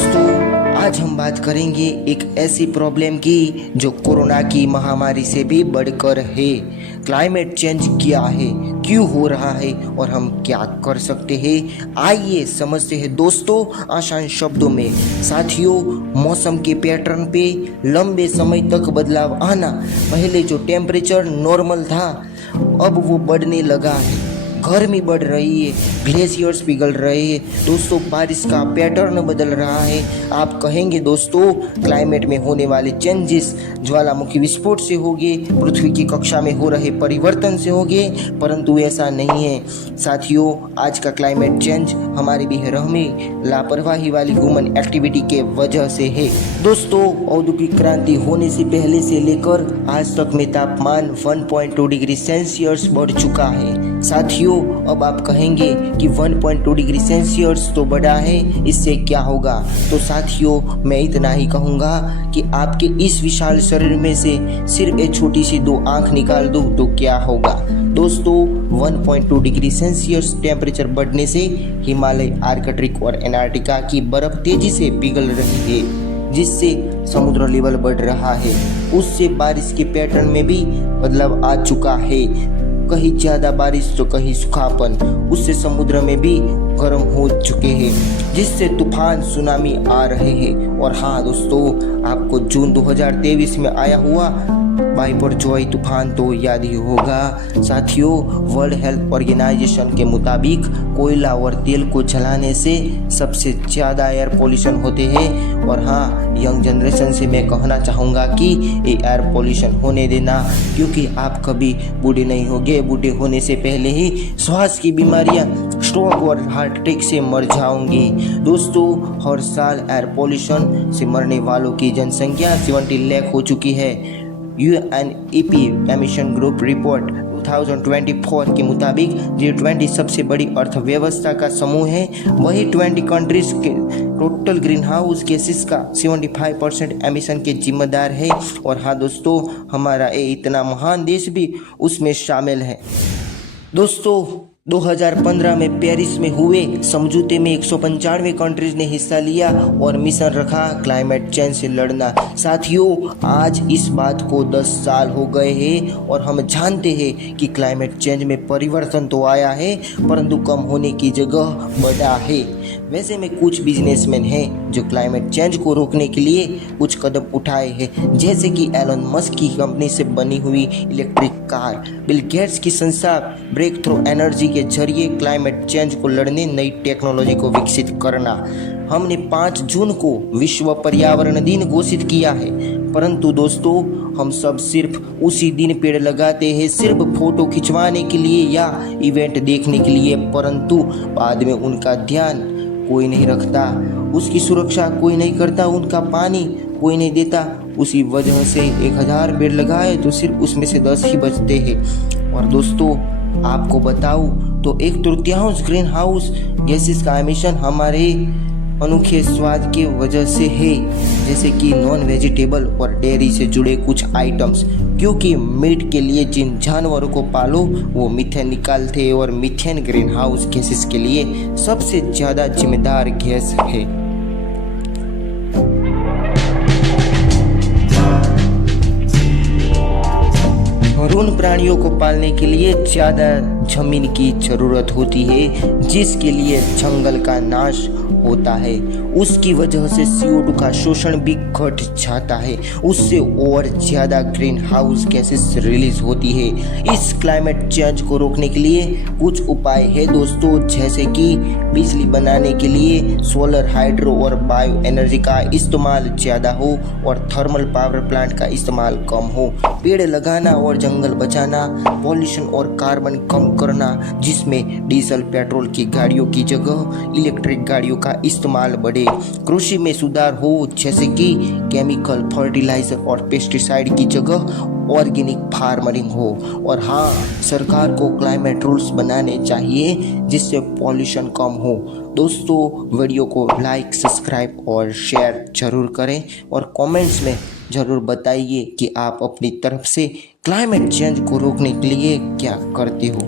दोस्तों, आज हम बात करेंगे एक ऐसी प्रॉब्लम की जो कोरोना की महामारी से भी बढ़कर है। क्लाइमेट चेंज क्या है, क्यों हो रहा है और हम क्या कर सकते हैं, आइए समझते हैं दोस्तों आसान शब्दों में। साथियों, मौसम के पैटर्न पे लंबे समय तक बदलाव आना। पहले जो टेम्परेचर नॉर्मल था अब वो बढ़ने लगा है। गर्मी बढ़ रही है, ग्लेशियर्स पिघल रहे हैं दोस्तों, बारिश का पैटर्न बदल रहा है। आप कहेंगे दोस्तों क्लाइमेट में होने वाले चेंजेस ज्वालामुखी विस्फोट से होंगे, पृथ्वी की कक्षा में हो रहे परिवर्तन से होंगे, परंतु ऐसा नहीं है साथियों। आज का क्लाइमेट चेंज हमारी बेरहमी लापरवाही वाली ह्यूमन एक्टिविटी के वजह से है। दोस्तों, औद्योगिक क्रांति होने से पहले से लेकर आज तक में तापमान 1.2 डिग्री सेल्सियस बढ़ चुका है। साथियों, अब आप कहेंगे कि 1.2 डिग्री सेल्सियस तो बढ़ा है, इससे क्या होगा? तो साथियों, मैं इतना ही कहूँगा कि आपके इस विशाल शरीर में से सिर्फ एक छोटी सी 2 आँख निकाल दो तो क्या होगा? दोस्तों, 1.2 डिग्री सेल्सियस टेम्परेचर बढ़ने से हिमालय, आर्कटिक और एंटार्क्टिका की बर्फ तेजी से पिघल रही है, जिससे समुद्र लेवल बढ़ रहा है। उससे बारिश के पैटर्न में भी बदलाव आ चुका है, कहीं ज़्यादा बारिश तो कहीं सूखापन। उससे समुद्र में भी गर्म हो चुके हैं, जिससे तूफान सुनामी आ रहे हैं। और हाँ दोस्तों, आपको जून 2023 में आया हुआ बाइपरजॉय तूफान तो याद ही होगा। साथियों, वर्ल्ड हेल्थ ऑर्गेनाइजेशन के मुताबिक कोयला और तेल को जलाने से सबसे ज़्यादा एयर पोल्यूशन होते हैं। और हाँ, यंग जनरेशन से मैं कहना चाहूँगा कि ये एयर पोल्यूशन होने देना, क्योंकि आप कभी बूढ़े नहीं होंगे। बूढ़े होने से पहले ही श्वास की बीमारियाँ, स्ट्रोक और हार्ट अटैक से मर जाओगे। दोस्तों, हर साल एयर पोल्यूशन से मरने वालों की जनसंख्या 70 लाख हो चुकी है। UNEP एमिशन ग्रुप रिपोर्ट 2024 के मुताबिक G20 सबसे बड़ी अर्थव्यवस्था का समूह है। वही 20 कंट्रीज के टोटल ग्रीन हाउस गैसेस का 75% एमिशन के जिम्मेदार है। और हाँ दोस्तों, हमारा ये इतना महान देश भी उसमें शामिल है। दोस्तों, 2015 में पेरिस में हुए समझौते में 195 कंट्रीज ने हिस्सा लिया और मिशन रखा क्लाइमेट चेंज से लड़ना। साथियों, आज इस बात को 10 साल हो गए हैं और हम जानते हैं कि क्लाइमेट चेंज में परिवर्तन तो आया है, परंतु कम होने की जगह बढ़ा है। वैसे में कुछ बिजनेसमैन हैं जो क्लाइमेट चेंज को रोकने के लिए कुछ कदम उठाए हैं, जैसे कि एलन मस्क की कंपनी से बनी हुई इलेक्ट्रिक कार, बिल गेट्स की संस्था ब्रेक थ्रू एनर्जी के जरिए क्लाइमेट चेंज को लड़ने नई टेक्नोलॉजी को विकसित करना। हमने 5 जून को विश्व पर्यावरण दिन घोषित किया है, परंतु दोस्तों हम सब सिर्फ उसी दिन पेड़ लगाते हैं, सिर्फ फोटो खिंचवाने के लिए या इवेंट देखने के लिए, परंतु बाद में उनका ध्यान कोई नहीं रखता, उसकी सुरक्षा कोई नहीं करता, उनका पानी कोई नहीं देता। उसी वजह से 1000 पेड़ लगाए तो सिर्फ उसमें से 10 ही बचते हैं। और दोस्तों, आपको बताऊं तो 1/3 ग्रीन हाउस गैसेस का एमिशन हमारे अनोखे स्वाद की वजह से है, जैसे कि नॉन वेजिटेबल और डेयरी से जुड़े कुछ आइटम्स, क्योंकि मीट के लिए जिन जानवरों को पालो वो मीथेन निकालते हैं और मीथेन ग्रीन हाउस गैसेस के लिए सबसे ज़्यादा जिम्मेदार गैस है। और उन प्राणियों को पालने के लिए ज़्यादा जमीन की ज़रूरत होती है, जिसके लिए जंगल का नाश होता है। उसकी वजह से CO2 का शोषण भी घट जाता है, उससे और ज़्यादा ग्रीन हाउस गैसेस रिलीज होती है। इस क्लाइमेट चेंज को रोकने के लिए कुछ उपाय है दोस्तों, जैसे कि बिजली बनाने के लिए सोलर, हाइड्रो और बायो एनर्जी का इस्तेमाल ज़्यादा हो और थर्मल पावर प्लांट का इस्तेमाल कम हो, पेड़ लगाना और जंगल बचाना, पॉल्यूशन और कार्बन कम करना, जिसमें डीजल पेट्रोल की गाड़ियों की जगह इलेक्ट्रिक गाड़ियों का इस्तेमाल बढ़े, कृषि में सुधार हो, जैसे कि केमिकल फर्टिलाइजर और पेस्टिसाइड की जगह ऑर्गेनिक फार्मिंग हो। और हाँ, सरकार को क्लाइमेट रूल्स बनाने चाहिए जिससे पॉल्यूशन कम हो। दोस्तों, वीडियो को लाइक, सब्सक्राइब और शेयर जरूर करें और कमेंट्स में ज़रूर बताइए कि आप अपनी तरफ से क्लाइमेट चेंज को रोकने के लिए क्या करते हो।